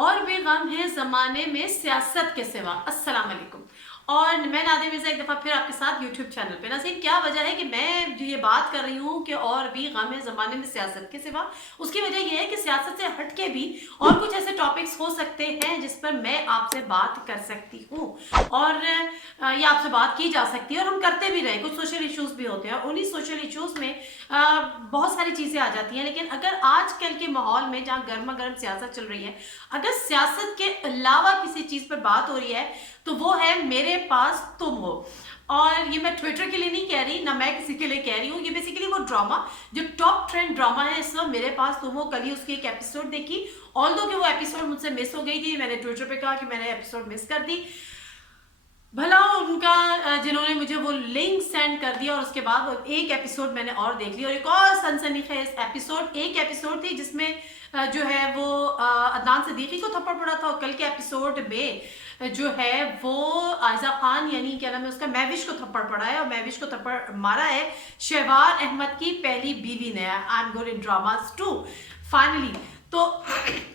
اور بھی غم ہے زمانے میں سیاست کے سوا۔ السلام علیکم، اور میں نادیہ مرزا ایک دفعہ پھر آپ کے ساتھ یوٹیوب چینل پہ۔ ناظرین، کیا وجہ ہے کہ میں یہ بات کر رہی ہوں کہ اور بھی غم ہے زمانے میں سیاست کے سوا؟ اس کی وجہ یہ ہے کہ سیاست سے ہٹ کے بھی اور کچھ ایسے ٹاپکس ہو سکتے ہیں جس پر میں آپ سے بات کر سکتی ہوں، اور یہ آپ سے بات کی جا سکتی ہے، اور ہم کرتے بھی رہے۔ کچھ سوشل ایشوز بھی ہوتے ہیں، اور انہی سوشل ایشوز میں بہت ساری چیزیں آ جاتی ہیں۔ لیکن اگر آج کل کے ماحول میں جہاں گرما گرم سیاست چل رہی ہے، اگر سیاست کے علاوہ کسی چیز پر بات ہو رہی ہے تو وہ ہے میرے پاس تم ہو۔ اور یہ میں ٹویٹر کے لیے نہیں کہہ رہی، نہ میں کسی کے لیے کہہ رہی ہوں، یہ بیسیکلی وہ ڈراما جو ٹاپ ٹرینڈ ڈراما ہے اس وقت، میرے پاس تم ہو۔ کل ہی اس کی ایک ایپیسوڈ دیکھی، آلدو کہ وہ ایپیسوڈ مجھ سے مس ہو گئی تھی، میں نے ٹویٹر پہ کہا کہ میں نے ایپیسوڈ مس کر دی۔ بھلا ان کا جنہوں نے مجھے وہ لنک سینڈ کر دیا، اور اس کے بعد وہ ایک ایپیسوڈ میں نے اور دیکھ لی، اور ایک اور سنسنی خیز ایک ایپیسوڈ تھی جس میں جو ہے وہ عدنان صدیقی کو تھپڑ پڑا تھا، اور کل کے ایپیسوڈ میں جو ہے وہ عائزہ خان یعنی کیا نام ہے اس کا، مہوش کو تھپڑ پڑا ہے، اور مہوش کو تھپڑ مارا ہے شہوار احمد کی پہلی بیوی نے۔ I am good in dramas too finally. تو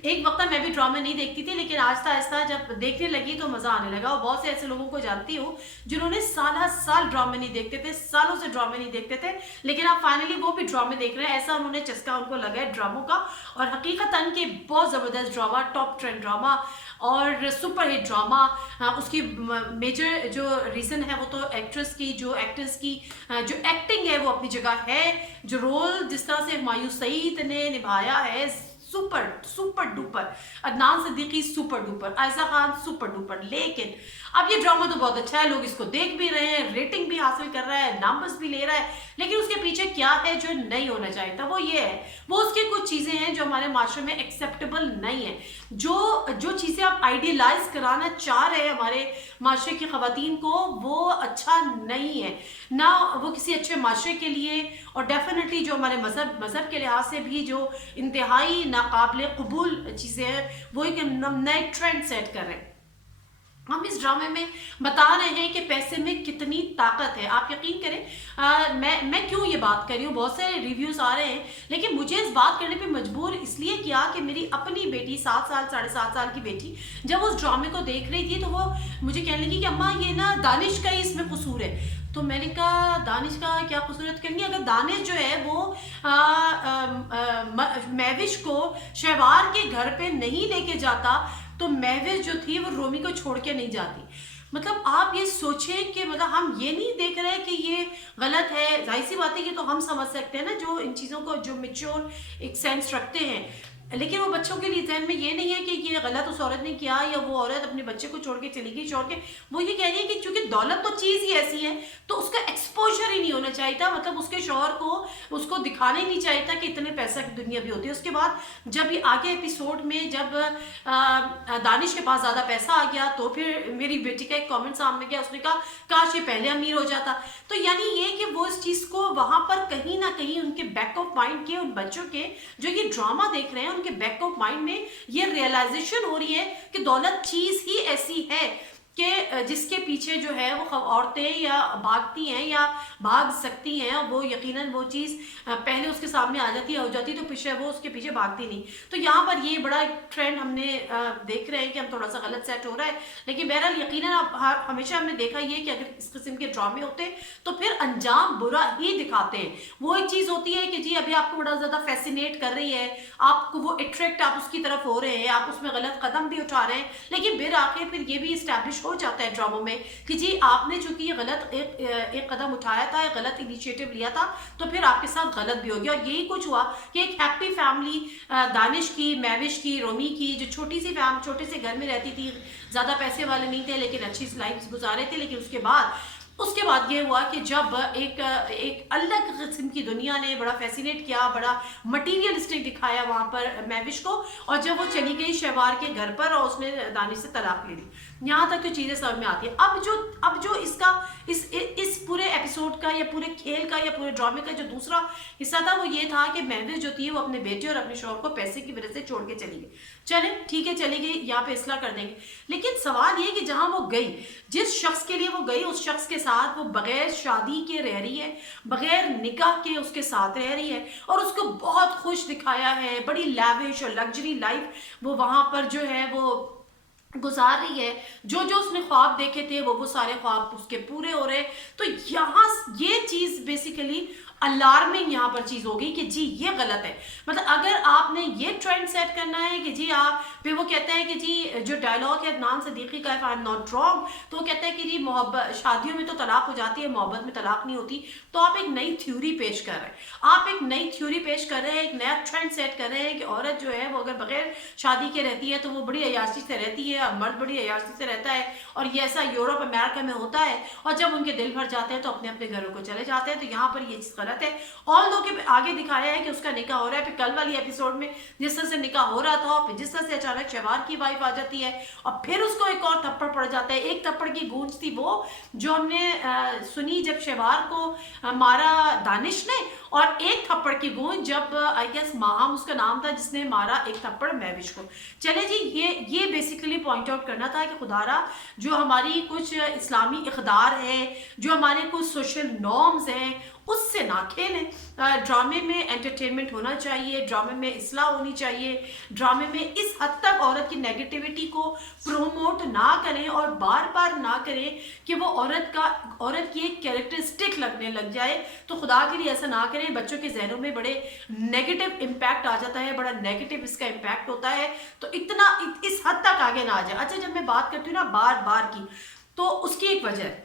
ایک وقت میں بھی ڈرامے نہیں دیکھتی تھی، لیکن آہستہ آہستہ جب دیکھنے لگی تو مزہ آنے لگا، اور بہت سے ایسے لوگوں کو جانتی ہوں جنہوں نے سالہ سال ڈرامے نہیں دیکھتے تھے، سالوں سے ڈرامے نہیں دیکھتے تھے، لیکن اب فائنلی وہ بھی ڈرامے دیکھ رہے ہیں۔ ایسا انہوں نے چسکا ان کو لگا ہے ڈراموں کا، اور حقیقتاً کہ بہت زبردست ڈراما، ٹاپ ٹرینڈ ڈراما اور سپر ہٹ ڈراما۔ اس کی میجر جو ریزن ہے وہ تو ایکٹرس کی جو ایکٹنگ ہے وہ اپنی جگہ ہے، جو رول جس طرح سے ہمایوں سعید نے نبھایا ہے، super duper, Adnan Siddiqui super duper, Ayeza Khan super duper. لیکن اب یہ ڈرامہ تو بہت اچھا ہے، لوگ اس کو دیکھ بھی رہے ہیں، ریٹنگ بھی حاصل کر رہا ہے، نمبرز بھی لے رہا ہے، لیکن اس کے پیچھے کیا ہے جو نہیں ہونا چاہیے تھا؟ وہ یہ ہے، وہ اس کی کچھ چیزیں ہیں جو ہمارے معاشرے میں ایکسیپٹیبل نہیں ہیں، جو چیزیں آپ آئیڈیلائز کرانا چاہ رہے ہیں ہمارے معاشرے کی خواتین کو، وہ اچھا نہیں ہے، نہ وہ کسی اچھے معاشرے کے لیے، اور ڈیفینیٹلی جو ہمارے مذہب کے لحاظ سے بھی جو انتہائی ناقابل قبول چیزیں ہیں، وہ ایک نئے ٹرینڈ سیٹ کر رہے ہیں۔ ہم اس ڈرامے میں بتا رہے ہیں کہ پیسے میں کتنی طاقت ہے۔ آپ یقین کریں، میں کیوں یہ بات کر رہی ہوں، بہت سے ریویوز آ رہے ہیں، لیکن مجھے اس بات کرنے پہ مجبور اس لیے کیا کہ میری اپنی بیٹی 7 سال 7.5 سال کی بیٹی جب اس ڈرامے کو دیکھ رہی تھی تو وہ مجھے کہنے لگی کہ اماں یہ نا دانش کا ہی اس میں قصور ہے۔ تو میں نے کہا دانش کا کیا قصور ہے؟ کہیں گے اگر دانش جو ہے وہ مہوش کو شہوار کے گھر پہ نہیں لے کے جاتا تو مہوش جو تھی وہ رومی کو چھوڑ کے نہیں جاتی۔ مطلب آپ یہ سوچیں کہ مطلب ہم یہ نہیں دیکھ رہے کہ یہ غلط ہے، ظاہر سی بات ہے کہ تو ہم سمجھ سکتے ہیں نا جو ان چیزوں کو جو میچور ایک سینس رکھتے ہیں، لیکن وہ بچوں کے لیے ذہن میں یہ نہیں ہے کہ یہ غلط اس عورت نے کیا، یا وہ عورت اپنے بچے کو چھوڑ کے چلی گئی چھوڑ کے۔ وہ یہ کہہ رہی ہے کہ چونکہ دولت تو چیز ہی ایسی ہے تو اس کا ایکسپوجر ہی نہیں ہونا چاہیے تھا، مطلب اس کے شوہر کو اس کو دکھانا ہی نہیں چاہیے تھا کہ اتنے پیسہ کی دنیا بھی ہوتی ہے۔ اس کے بعد جب یہ آگے ایپیسوڈ میں جب دانش کے پاس زیادہ پیسہ آ گیا تو پھر میری بیٹی کا ایک کامنٹ سامنے گیا، اس نے کہا کاش یہ پہلے امیر ہو جاتا۔ تو یعنی یہ کہ وہ اس چیز کو وہاں پر کہیں نہ کہیں ان کے بیک آف مائنڈ کے، ان بچوں کے جو یہ ڈرامہ دیکھ رہے ہیں ان کے بیک آف مائنڈ میں یہ ریئلائزیشن ہو رہی ہے کہ دولت چیز ہی ایسی ہے کہ جس کے پیچھے جو ہے وہ عورتیں یا بھاگتی ہیں یا بھاگ سکتی ہیں، وہ یقیناً وہ چیز پہلے اس کے سامنے آ جاتی ہو جاتی تو پیچھے وہ اس کے پیچھے بھاگتی نہیں۔ تو یہاں پر یہ بڑا ایک ٹرینڈ ہم نے دیکھ رہے ہیں کہ ہم تھوڑا سا غلط سیٹ ہو رہا ہے، لیکن بہرحال یقیناً ہمیشہ ہم نے دیکھا یہ کہ اگر اس قسم کے ڈرامے ہوتے تو پھر انجام برا ہی دکھاتے ہیں۔ وہ ایک چیز ہوتی ہے کہ جی ابھی آپ کو بڑا زیادہ فیسینیٹ کر رہی ہے، آپ کو وہ اٹریکٹ آپ اس کی طرف ہو رہے ہیں، آپ اس میں غلط قدم بھی اٹھا رہے ہیں، لیکن بالآخر پھر یہ بھی اسٹیبلش ہو جاتا ہے ڈراموں میں کہ جی آپ نے چونکہ یہ غلط ایک قدم اٹھایا تھا، ایک غلط انیشیٹو لیا تھا، تو پھر آپ کے ساتھ غلط بھی ہو گیا۔ اور یہی کچھ ہوا کہ ایک ہیپی فیملی دانش کی، مہوش کی، رومی کی، جو چھوٹی سی چھوٹے سے گھر میں رہتی تھی، زیادہ پیسے والے نہیں تھے لیکن اچھی لائف گزارے تھے، لیکن اس کے بعد یہ ہوا کہ جب ایک الگ قسم کی دنیا نے بڑا فیسینیٹ کیا، بڑا مٹیریلسٹک دکھایا وہاں پر مہوش کو، اور جب وہ چلی گئی شہوار کے گھر پر اور اس نے دانش سے طلاق لے لی، یہاں تک تو چیزیں سمجھ میں آتی ہیں۔ اب جو اس پورے ایپیسوڈ کا یا پورے کھیل کا یا پورے ڈرامے کا جو دوسرا حصہ تھا وہ یہ تھا کہ مہوش جو تھی وہ اپنے بیٹے اور اپنے شوہر کو پیسے کی وجہ سے چھوڑ کے چلی گئی۔ چلیں ٹھیک ہے چلی گئی، یہاں پہ اصلاح کر دیں گے، لیکن سوال یہ کہ جہاں وہ گئی، جس شخص کے لیے وہ گئی اس شخص کے ساتھ وہ بغیر شادی کے رہ رہی ہے، بغیر نکاح کے اس کے ساتھ رہ رہی ہے، اور اس کو بہت خوش دکھایا ہے، بڑی لیوش اور لگژری لائف وہ وہاں پر جو ہے وہ گزار رہی ہے، جو جو اس نے خواب دیکھے تھے وہ سارے خواب اس کے پورے ہو رہے. تو یہاں یہ چیز بیسیکلی الارمنگ یہاں پر چیز ہوگی کہ جی یہ غلط ہے. مطلب اگر آپ نے یہ ٹرینڈ سیٹ کرنا ہے کہ جی آپ پھر وہ کہتے ہیں کہ جی جو ڈائلاگ ہے عدنان صدیقی کا if I'm not wrong، تو وہ کہتے ہیں کہ جی محبت شادیوں میں تو طلاق ہو جاتی ہے، محبت میں طلاق نہیں ہوتی. تو آپ ایک نئی تھیوری پیش کر رہے ہیں، آپ ایک نئی تھیوری پیش کر رہے ہیں، ایک نیا ٹرینڈ سیٹ کر رہے ہیں کہ عورت جو ہے وہ اگر بغیر شادی کے رہتی ہے تو وہ بڑی عیاشی سے رہتی ہے، اور مرد بڑی عیاشی سے رہتا ہے، اور یہ ایسا یورپ امریکہ میں ہوتا ہے، اور جب ان کے دل بھر جاتے ہیں تو اپنے اپنے گھروں کو چلے جاتے ہیں. تو یہاں پر یہ چیز غلط ہے. آل دو کہ آگے دکھایا ہے کہ اس کا نکاح ہو رہا ہے، پھر کل والی ایپیسوڈ میں جس طرح سے نکاح ہو رہا تھا، پھر جس طرح سے اچانک شہوار کی وائف آ جاتی ہے اور پھر اس کو ایک اور تھپڑ پڑ جاتا ہے. ایک تھپڑ کی گونج تھی وہ جو ہم نے سنی جب شہوار کو مارا دانش نے، اور ایک تھپڑ کی گونج جب آئی گیس ماہم اس کا نام تھا جس نے مارا ایک تھپڑ مہوش کو. چلے جی یہ بیسیکلی پوائنٹ آؤٹ کرنا تھا کہ خدارا جو ہماری کچھ اسلامی اقدار ہے، جو ہمارے کچھ سوشل نارمز ہیں، اس سے نہ کھیلیں. ڈرامے میں انٹرٹینمنٹ ہونا چاہیے، ڈرامے میں اصلاح ہونی چاہیے، ڈرامے میں اس حد تک عورت کی نیگیٹیوٹی کو پروموٹ نہ کریں اور بار بار نہ کریں کہ وہ عورت کی ایک کیریکٹرسٹک لگنے لگ جائے. تو خدا کے لیے ایسا نہ کریں. بچوں کے ذہنوں میں بڑے نیگیٹو امپیکٹ آ جاتا ہے، بڑا نیگیٹو اس کا امپیکٹ ہوتا ہے. تو اتنا اس حد تک آگے نہ آ جائے. اچھا جب میں بات کرتی ہوں نا بار بار کی، تو اس کی ایک وجہ ہے.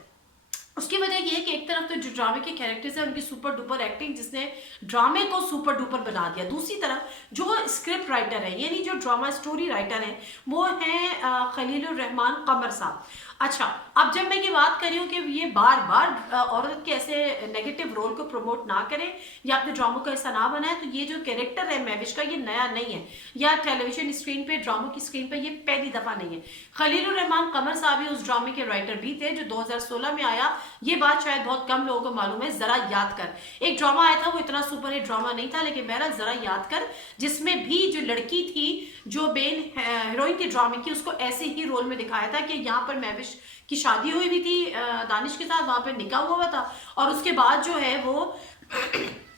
اس کی وجہ یہ ہے کہ ایک طرف تو جو ڈرامے کے کیریکٹرز ہیں ان کی سپر ڈوپر ایکٹنگ جس نے ڈرامے کو سپر ڈوپر بنا دیا. دوسری طرف جو اسکرپٹ رائٹر ہیں، یعنی جو ڈراما سٹوری رائٹر ہیں، وہ ہیں خلیل الرحمان قمر صاحب. اچھا اب جب میں یہ بات کر رہی ہوں کہ یہ بار بار عورت کے ایسے نیگیٹو رول کو پروموٹ نہ کریں یا اپنے ڈراموں کا حصہ نہ بنائیں، تو یہ جو کیریکٹر ہے مہوش کا یہ نیا نہیں ہے، یا ٹیلی ویژن اسکرین پہ ڈراموں کی اسکرین پہ یہ پہلی دفعہ نہیں ہے. خلیل الرحمان قمر صاحب اس ڈرامے کے رائٹر بھی تھے جو 2016 میں آیا. یہ بات شاید بہت کم لوگوں کو معلوم ہے. ذرا یاد کر ایک ڈرامہ آیا تھا، وہ اتنا سپر ہٹ ڈرامہ نہیں تھا لیکن بہرحال ذرا یاد کر، جس میں بھی جو لڑکی تھی جو مین ہیروئن تھی ڈرامے کی، اس کو ایسے ہی رول میں دکھایا تھا کہ یہاں پر مہوش کی شادی ہوئی بھی تھی دانش کے ساتھ، وہاں پہ نکاح ہوا تھا، اور اس کے بعد جو ہے وہ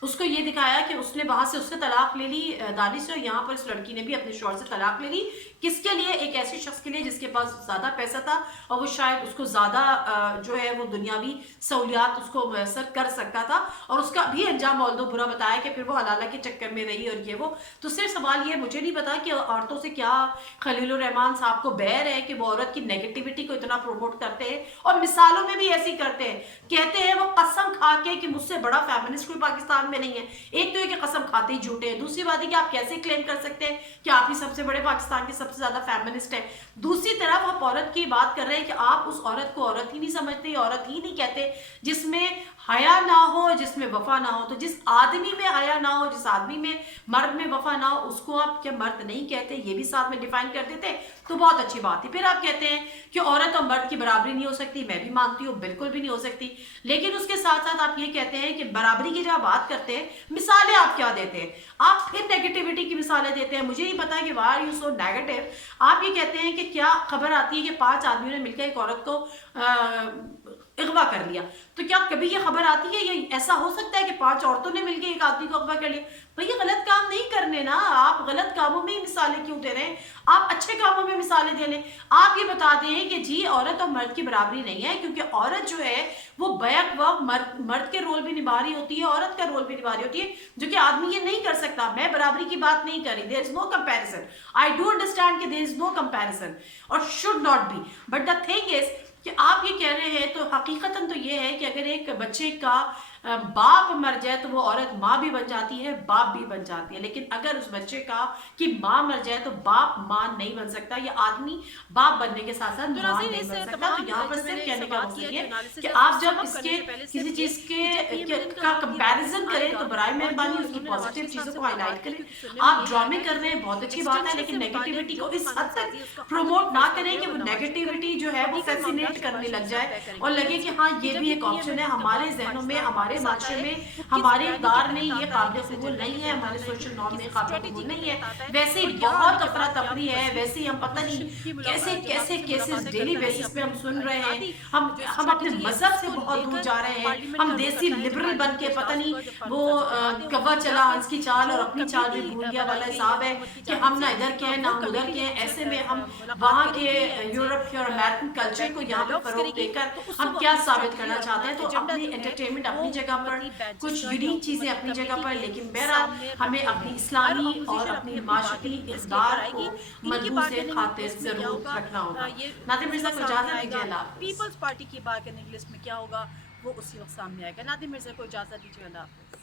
اس کو یہ دکھایا کہ اس نے وہاں سے اس سے طلاق لے لی دانش سے، اور یہاں پر اس لڑکی نے بھی اپنے شوہر سے طلاق لے لی. کس کے لیے؟ ایک ایسے شخص کے لیے جس کے پاس زیادہ پیسہ تھا اور وہ شاید اس کو زیادہ جو ہے وہ دنیاوی سہولیات اس کو میسر کر سکتا تھا، اور اس کا بھی انجام اولدو برا بتایا کہ پھر وہ حلالہ کے چکر میں رہی اور یہ وہ. تو صرف سوال یہ مجھے نہیں پتا کہ عورتوں سے کیا خلیل الرحمان صاحب کو بیر ہے کہ وہ عورت کی نیگیٹیوٹی کو اتنا پروموٹ کرتے ہیں، اور مثالوں میں بھی ایسی کرتے ہیں. کہتے ہیں وہ قسم کھا کے کہ مجھ سے بڑا فیمنسٹ کوئی پاکستان میں نہیں ہے. ایک تو یہ کہ قسم کھاتے ہی جھوٹے ہیں، دوسری بات ہے کہ آپ کیسے کلیم کر سکتے ہیں کہ آپ ہی سب سے بڑے پاکستان کے سب سے زیادہ فیمنسٹ ہیں. دوسری طرف آپ عورت کی بات کر رہے ہیں کہ آپ اس عورت کو عورت ہی نہیں سمجھتے، عورت ہی نہیں کہتے جس میں حیا نہ ہو، جس میں وفا نہ ہو. تو جس آدمی میں حیا نہ ہو، جس آدمی میں مرد میں وفا نہ ہو، اس کو آپ کیا مرد نہیں کہتے؟ یہ بھی ساتھ میں ڈیفائن کر دیتے تو بہت اچھی بات ہے. پھر آپ کہتے ہیں کہ عورت اور مرد کی برابری نہیں ہو سکتی. میں بھی مانتی ہوں بالکل بھی نہیں ہو سکتی، لیکن اس کے ساتھ ساتھ آپ یہ کہتے ہیں کہ برابری کی جب بات کرتے ہیں مثالیں آپ کیا دیتے ہیں؟ آپ پھر نیگیٹیوٹی کی مثالیں دیتے ہیں. مجھے نہیں پتا کہ why are you so negative. آپ یہ کہتے ہیں کہ کیا خبر آتی ہے کہ 5 آدمیوں نے مل کے ایک عورت کو اغوا کر لیا. تو کیا کبھی یہ خبر آتی ہے؟ یہ ایسا ہو سکتا ہے کہ 5 عورتوں نے مل کے ایک آدمی کو اغوا کر لیا؟ بھئی یہ غلط کام نہیں کرنے نا. آپ غلط کاموں میں ہی مثالیں کیوں دے رہے ہیں؟ آپ اچھے کاموں میں مثالیں دے لیں. آپ یہ بتا دیں کہ جی عورت اور مرد کی برابری نہیں ہے، کیونکہ عورت جو ہے وہ بیک وقت مرد کے رول بھی نبھا رہی ہوتی ہے، عورت کا رول بھی نبھا رہی ہوتی ہے، جو کہ آدمی یہ نہیں کر سکتا. میں برابری کی بات نہیں کر رہی. there is no comparison. I do understand کہ there is no comparison اور should not be. But the thing is کہ آپ یہ کہہ رہے ہیں تو حقیقتاً تو یہ ہے کہ اگر ایک بچے کا باپ مر جائے تو وہ عورت ماں بھی بن جاتی ہے، باپ بھی بن جاتی ہے. لیکن اگر اس بچے کا کہ ماں مر جائے تو باپ ماں نہیں بن سکتا، یا آدمی باپ بننے کے ساتھ ساتھ ماں نہیں بن سکتا. تو یہاں پر صرف کہنے کا مقصد یہ کہ آپ جب اس کے کسی چیز کا کمپیریزن کریں تو برائے مہربانی اس کی پازیٹیو چیزوں کو ہائی لائٹ کریں. آپ ڈرامے کر رہے ہیں بہت اچھی بات ہے، لیکن نیگیٹیوٹی کو اس حد تک پروموٹ نہ کریں کہ وہ نیگیٹیوٹی جو ہے وہ فیسینیٹ کرنے لگ جائے اور لگے کہ ہاں یہ بھی ایک آپشن ہے. ہمارے ذہنوں میں ہمارے ہمارے معاشرے میں ہمارے اقدار میں یہ قابل قبول نہیں ہے, ہمارے سوشل نارم میں قابل قبول نہیں ہے. ویسے ہی بہت افراتفری ہے, ویسے ہی ہم پتہ نہیں کیسے کیسے کیسز ڈیلی بیسس پہ ہم سن رہے ہیں. ہم اپنے مذہب سے بہت دور جا رہے ہیں. ہم دیسی لبرل بن کے پتہ نہیں وہ کوا چلا ہنس کی چال اور اپنی چال بھی بھول گیا والا حساب ہے کہ ہم نہ ادھر کے ہیں نہ ہم ادھر کے ہیں. ایسے میں ہم وہاں کے یورپ کے اور امریکن کلچر کو یہاں پہ فروغ دے کر ہم کیا ثابت کرنا چاہتے ہیں. تو اپنی انٹرٹینمنٹ اپنی جگہ پر, کچھ یونیک چیزیں اپنی جگہ پر, لیکن بہرحال ہمیں اپنی اسلامی اور اپنی معاشرتی اقدار کو ملحوظ خاطر ضرور رکھنا ہوگا. نادر مرزا کو اجازت دیجیے. اللہ حافظ. پیپلز پارٹی کی بارگیننگ لسٹ میں کیا ہوگا وہ اسی وقت سامنے آئے گا. نادر مرزا کو اجازت دیجیے. اللہ حافظ.